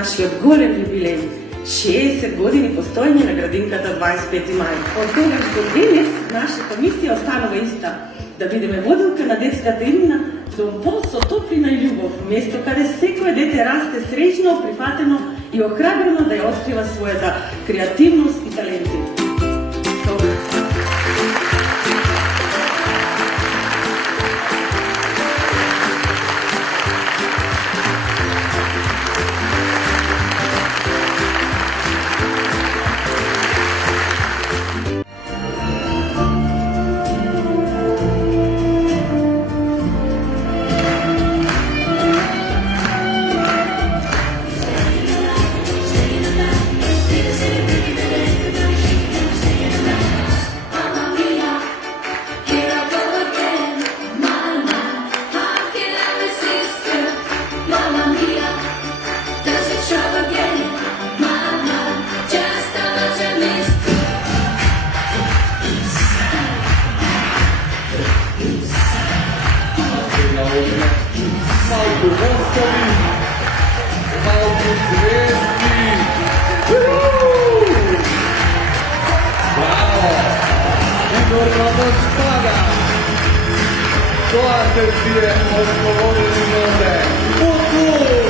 нашиот голем юбилеј, 60 години постоење на градинката 25 мај. Од тогаш до денес нашата мисија останува иста, да бидеме водилка на детската иднина, дом пол со топлина и љубов, место каде секое дете расте среќно, прифатено и охрабрено да ја открива својата креативност и таленти. Malko Vostovi, Malko Zvezdi. Bravo! Igor Ramos spada. To atencije odgovorili nove. Futbol!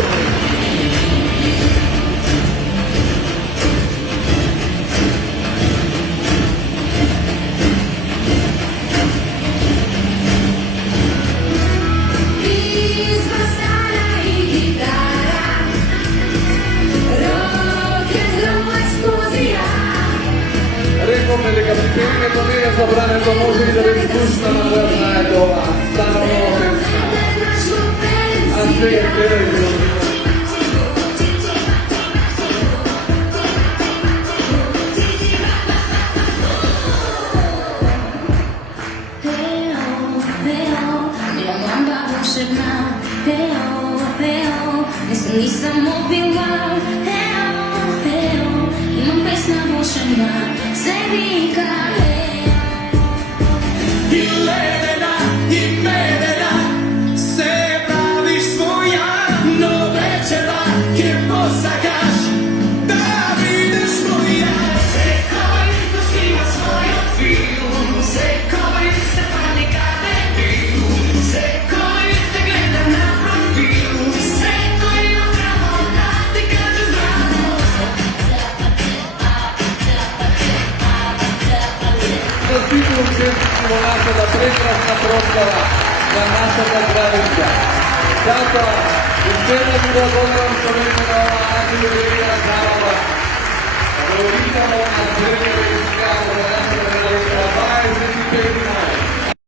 Nelle capitine non è sovrano il famoso di dove spustano la guerra stanno Stimolata da prekrasna proslava za našega Zdravića. Zato, iskreno bi bilo govorom što vidimo ova antijubilejna zabava. Veličamo na zrelje i skladno na našega Zdravića 25 maj.